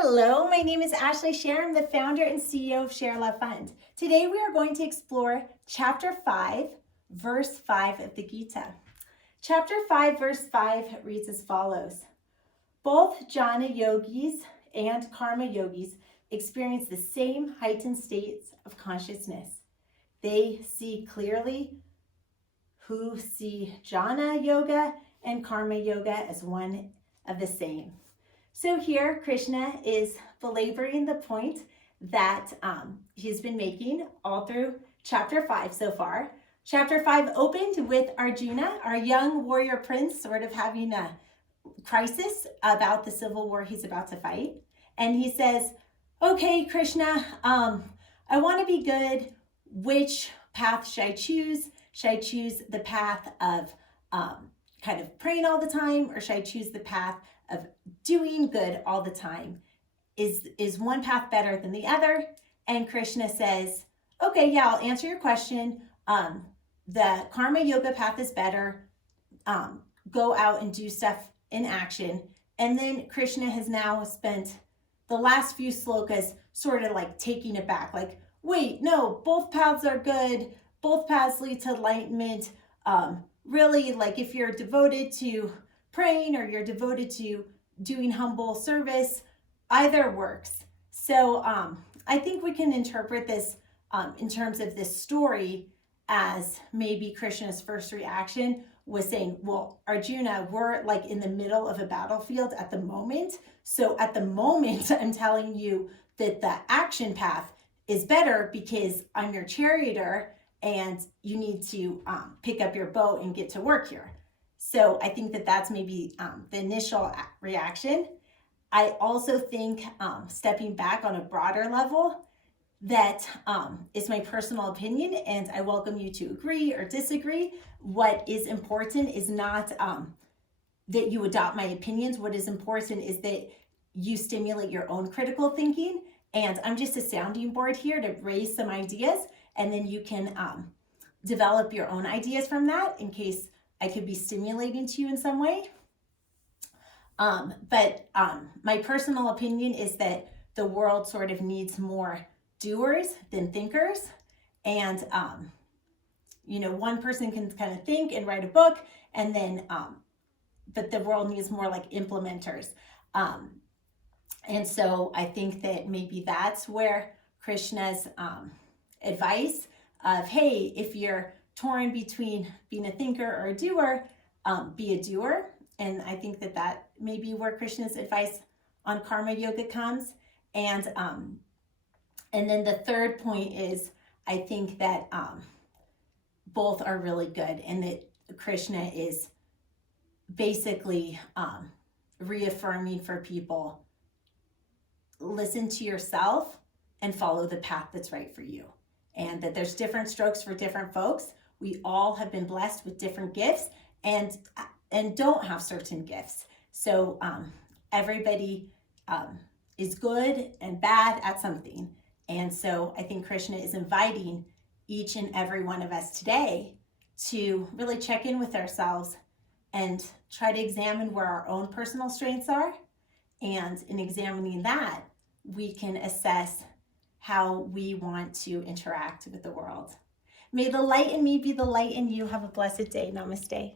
Hello, my name is Ashley Scher. I'm the founder and CEO of ShareLove.Fund. Today we are going to explore Chapter 5, Verse 5 of the Gita. Chapter 5, Verse 5 reads as follows. Both jnana yogis and karma yogis experience the same heightened states of consciousness. They see clearly who see jnana yoga and karma yoga as one of the same. So here, Krishna is belaboring the point that he's been making all through Chapter 5 so far. Chapter 5 opened with Arjuna, our young warrior prince, sort of having a crisis about the civil war he's about to fight. And he says, okay, Krishna, I want to be good. Which path should I choose? Should I choose the path of kind of praying all the time, or should I choose the path of doing good all the time? Is one path better than the other? And Krishna says, okay, yeah, I'll answer your question. The karma yoga path is better. Go out and do stuff in action. And then Krishna has now spent the last few slokas sort of like taking it back, like, wait, no, both paths are good. Both paths lead to enlightenment. Really, like if you're devoted to praying or you're devoted to doing humble service, either works. So I think we can interpret this in terms of this story as maybe Krishna's first reaction was saying, well, Arjuna, we're like in the middle of a battlefield at the moment. So at the moment, I'm telling you that the action path is better because I'm your charioteer and you need to pick up your bow and get to work here. So I think that that's maybe the initial reaction. I also think stepping back on a broader level, that is my personal opinion, and I welcome you to agree or disagree. What is important is not that you adopt my opinions. What is important is that you stimulate your own critical thinking, and I'm just a sounding board here to raise some ideas, and then you can develop your own ideas from that in case I could be stimulating to you in some way. But my personal opinion is that the world sort of needs more doers than thinkers. And, one person can kind of think and write a book, and then, but the world needs more like implementers. And so I think that maybe that's where Krishna's advice of, hey, if you're torn between being a thinker or a doer, be a doer. And I think that that may be where Krishna's advice on karma yoga comes. And then the third point is, I think that both are really good, and that Krishna is basically reaffirming for people, listen to yourself and follow the path that's right for you. And that there's different strokes for different folks. We all have been blessed with different gifts and don't have certain gifts. So everybody is good and bad at something. And so I think Krishna is inviting each and every one of us today to really check in with ourselves and try to examine where our own personal strengths are. And in examining that, we can assess how we want to interact with the world. May the light in me be the light in you. Have a blessed day. Namaste.